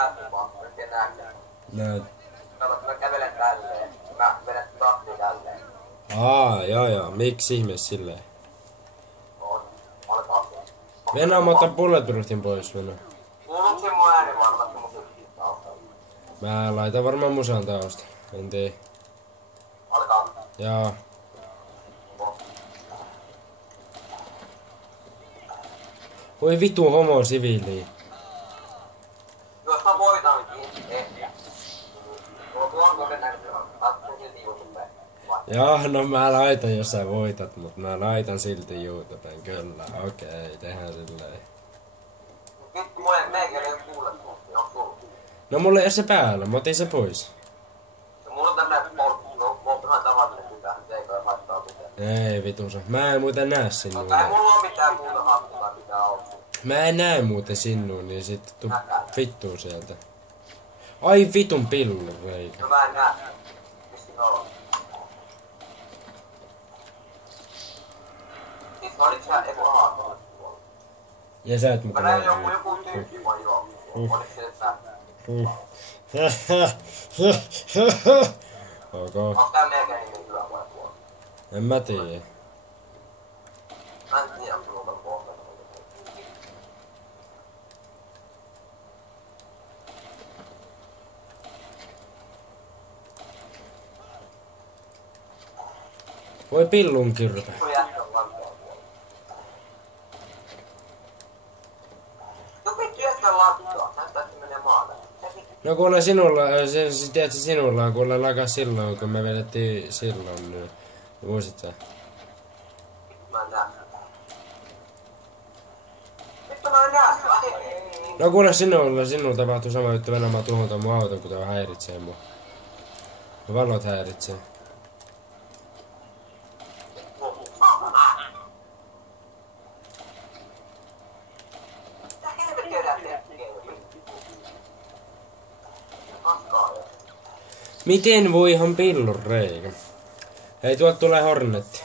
näyttämään, oikein näyttää. Näyt. Kato, mä kävelen tälleen. Mä vedän tahtia tälleen. Joo. Miksi ihme silleen? On. Alkaa. Venä, mä otan bulletproofin pois, Venä. Kuuluuko se mun ääni vaan vaikka mun sylkiin taustalla? Mä laitan varmaan musan tausta. En tiedä. Alkaa. Jaa. Voi vitu homo siviiliin. Jos mä voitankin, ehkä. Tuo on todennäköisesti katsoa silti YouTubeen. Joo, no mä laitan jos sä voitat, mut mä laitan silti YouTubeen, kyllä. Okei, tehdään silleen. Vittu, meikä ei kuule tuosti, on sulla. No mulla ei oo se päällä, mä otin se pois. Ja mulla on tämmönen ihan tavallinen hyvä, se ei kai haittaa mitään. Ei vitusa. Mä en muuten näe sinua. Mutta ei mulla oo mitään muuta hattua, mitä on. Mä en näe muuten sinua, niin sit tuu vittuu sieltä. Ai vitun pillureikä. No mä en näe. Mistin olla? Siis olit sä Evo Aakolla tuolla? Ja sä et Mä mukaan näin näe. joku tyyppi vaan juo. Olit sille tää? Ok. Onks tää meikäni niin hyvä vai tuolla? En mä tiedä. Mä en tiedä, kun on kohta. Voi pillun kyrpä. Sun jättä on vankaa puolella. Joku työstä lattua. Näyttää, että se menee maalle. No kuule sinulla, se tiedätkö sinulla on kuule lakas silloin, kun me vedettiin silloin, niin muistit sä? Mä en näe. Vittu mä en näe. No kuule sinulla tapahtuu sama juttu, Venä mä tuhontaan mun auton, kun tää häiritsee mua. Valot häiritsee. Mitä helvettiä nää tekee? Paskaa jo. Miten voi ihan pillun reikä? Hei, tuolta tulee Hornetti.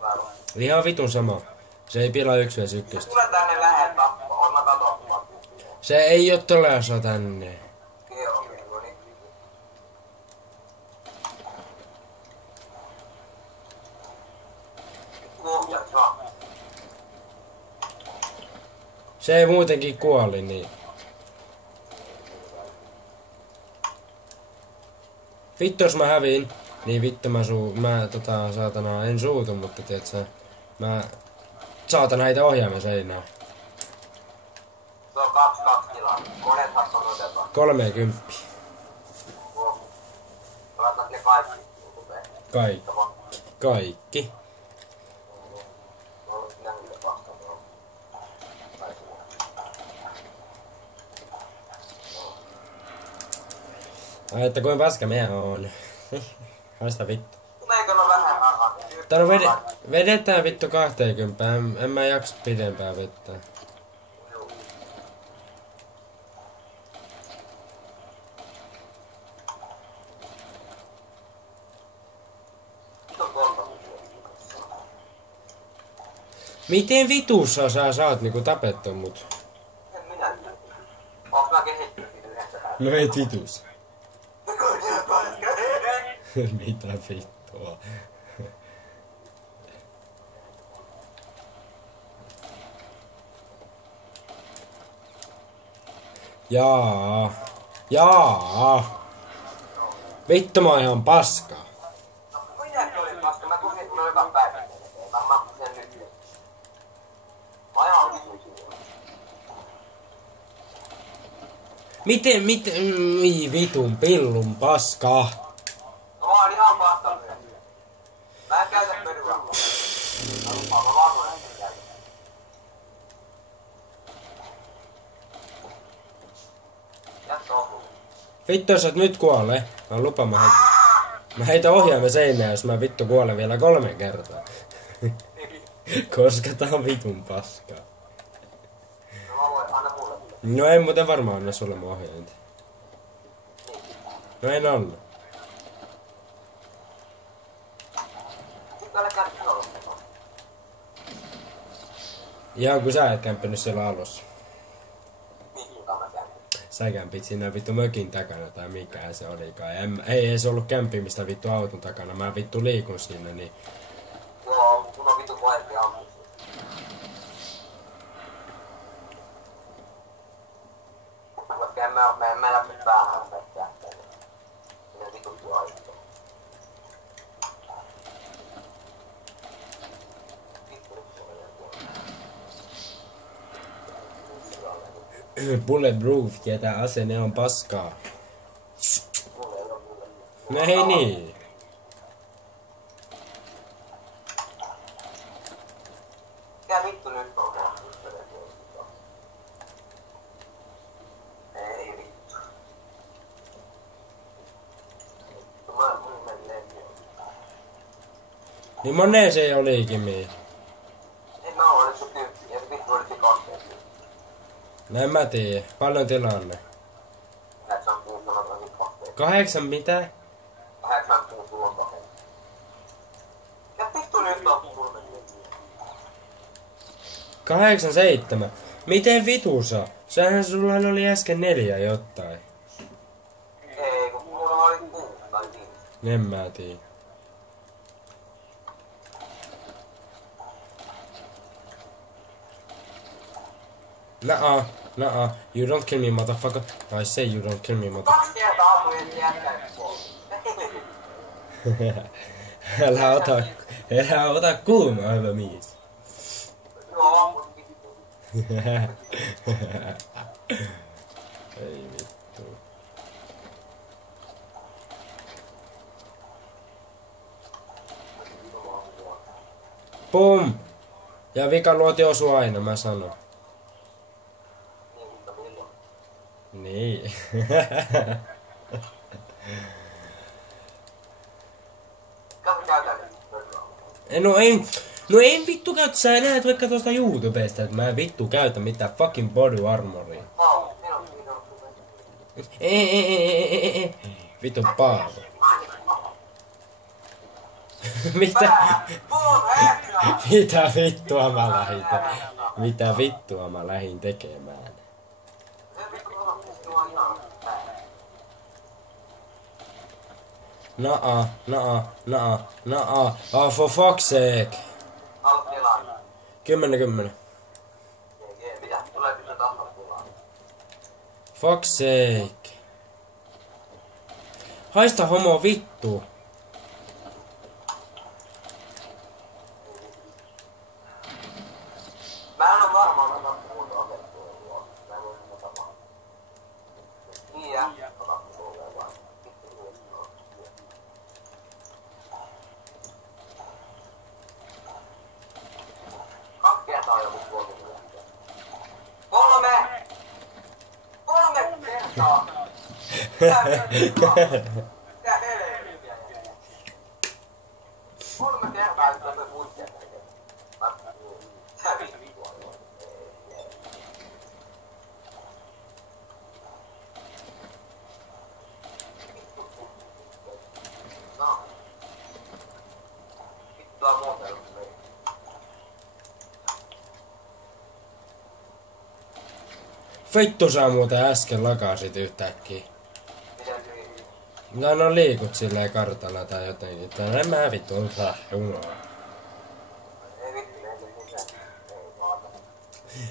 Väärä. Ihan vitun sama. Se ei pilaa 1v1. Se tulee tänne lähelle tappaa. Oon mä katsomaan. Se ei oo toleensa tänne. Joo, no niin. Kuohjat saa. Se ei muutenkin kuoli, niin. Vittu jos mä hävin, niin vittu mä saatana en suutu, mutta tiiätsä, mä saatan heitä ohjaimen seinään. Se on 2 tilaa. Monet hakkaa otetaan. 30. Laitat ne kaikki. Kaikki. Kaikki. Ai että kuin paska mehän on. Haista vittu. Meikö on vähän rahaa? Täällä vedetään vittu 20. En mä jaksa pidempään vettää. Miten vitussa sä saat niinku tapettu mut? En minä tiedä. Onks mä kehittynyt yhdessä? No ei vitus. Mitä vittua? Jaa. Vittu mä oon ihan paskaa. No minäkin olin paska. Mä kusin, kun mä joka päivä melkein. Mä mahtin sen nyt. Mä ajan vittuisin. Miten, vitun pillun paskaa? No mä oon ihan paska myös. Mä en käytä pedyrahaa. Mä lupaan, mä vaan olen sen käytä. Jättä ohu. Vittu jos et nyt kuole. Mä lupaan mä heitän ohjaimen seinään, jos mä vittu kuolen vielä 3 kertaa. Koska tää on vitun paskaa. No mä voin, anna mulle. No ei muuten varmaan anna sulle mun ohjainta. No en anna. Sitten älä käydä sanoa. Ihan kun sä et kämppinyt siellä alussa. Mihin mä käyn? Sä kämpit siinä vittu mökin takana tai mikä se olikaan. Ei se ollut kämpimistä vittu auton takana. Mä vittu liikun siinä niin. Joo, mun on vittu vaikea ampua. Vaikka en mä läpi päähän pettää. Minä vittu juoittu. Bulletproof, jätä ase, ne on paskaa. No ei niin. Mikä vittu nyt on? Ei vittu. Mun menee. Niin moneen se olikin mii. En mä ole se tyyppi, ja vittu olisi 2. No en mä tiedä. Paljon tilanne. 8 mitä? 8 sulla on 2. Ja vittu nyt on mulle. 8, 7. Miten vitusa? Sähän sulla oli äsken 4 jotain. Ei, kun mulla oli 6 tai 5. En mä tiedä. Nah, you don't kill me, motherfucker. I say you don't kill me, motherfucker. 2 kertaa ammuin jätkäin kuollut. Älä ota kuumaa, hyvä mies. Joo, mut vittu. Ei vittu. Pum! Ja vikaluoti osuu aina, mä sanon. Niin. No en vittu käytä, sä näet vaikka tosta YouTubesta, että mä en vittu käytä mitään fucking body armoria. Vittu Paavo. Mitä vittua mä lähdin tekemään? Naa. Oh, for fuck's sake. 10. Fuck's sake. Haista homo vittu. Mä en oo varmaan ota muuta otettua luo. Mä en oo muuta vaan. Niin ja ota muuta vaan. Kaksi kertaa on joku tuotu. 3 kertaa! Mitä helvettiä? 3 kertaa, että me muistia tekee. Mitä vittua on? No. Vittua muuta ei ole. Vittu sä muuten äsken lakasit yhtäkkiä. No liikut silleen kartalla tai jotenkin. En mä vittu osaa jumaa. Ei vittu, ei maata.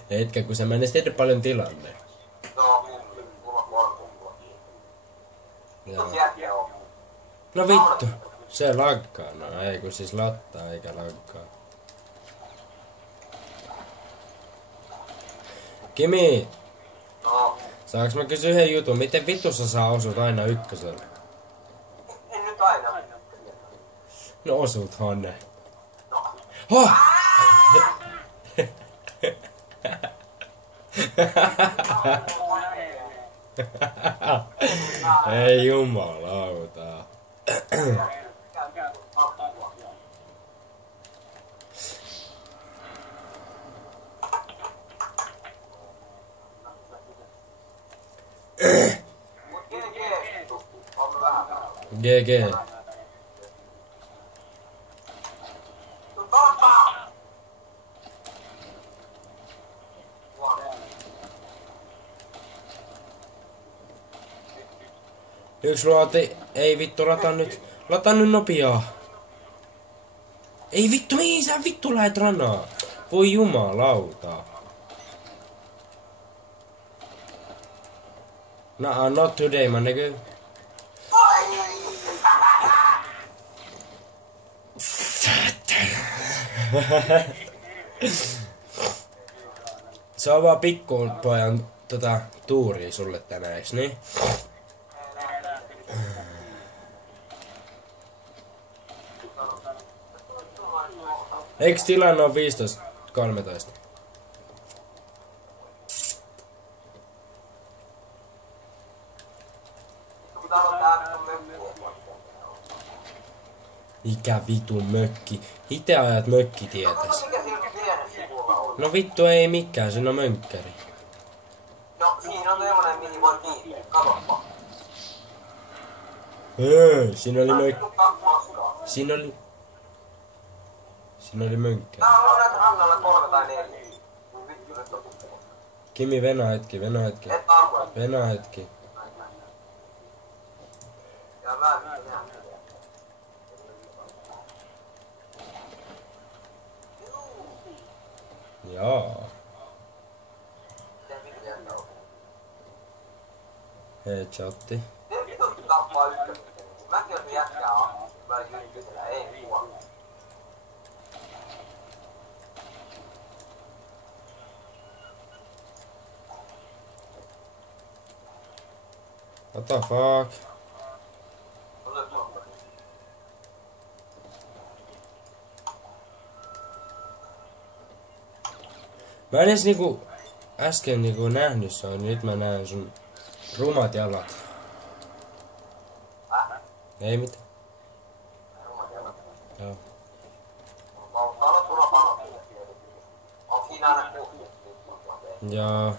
Etkä kun sä menisit tehdä paljon tilanne. No, mulla on 3. Joo. Jätkä on. No vittu. Se laggaa. No ei kun siis lattaa eikä laggaa. Kimi! No, Saanko mä kysyä yhden jutun? Miten vittussa saa osut aina ykkösellä? en nyt aina. No osuthan ne. No. Hah! Ei jumalauta. GG. Yksi luoti. Ei vittu, lata nyt nopeaa. Ei vittu, mihin sä vittu lähet ranaa? Voi jumalauta. Nah, not today, man nigga. Se on vaan pikkupojan tuuri sulle tänään, eiks niin? Eiks tilanne on 15-13? Mikä vitun mökki? Ite ajat mökki tietäs. No vittu ei mikään, siinä on mönkkäri. No, siinä on semmonen, mihin voi kiinni. Katoppa. Siinä oli Siinä oli mönkkäri. Tää on näitä rannalla 3 tai 4. Vittu nyt on tuttu. Kimi, venä hetki. Et arvoa. Venä hetki. Ja mä en nähdä. Jaa. Headshotti. Se vittu tappaa ykköstä. Mäkin jos jätkää on. Mä ykkösellä ei kuole. What the fuck? Mä en edes niinku äsken niinku nähnyt se on, nyt mä näen sun rumat jalat. Ei mitään. Joo. Joo.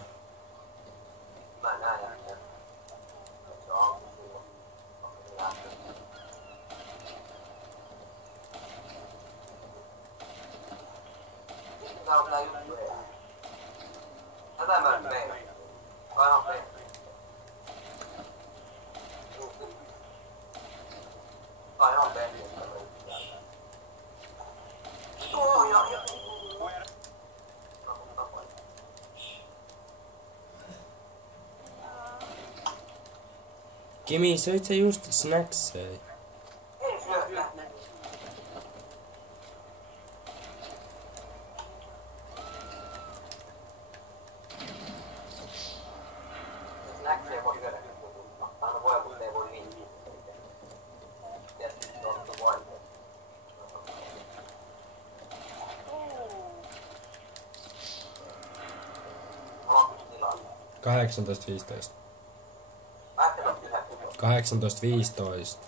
Tätä mä nyt meinaan. Aivan meinaan. Aivan meinaan. Joo. Kimi, söit sä just snacksei? Ei syö. Snacksia voi syödä. Aina voi, mutta ei voi niin. Tietysti on vaikea. 18.15. 18.15.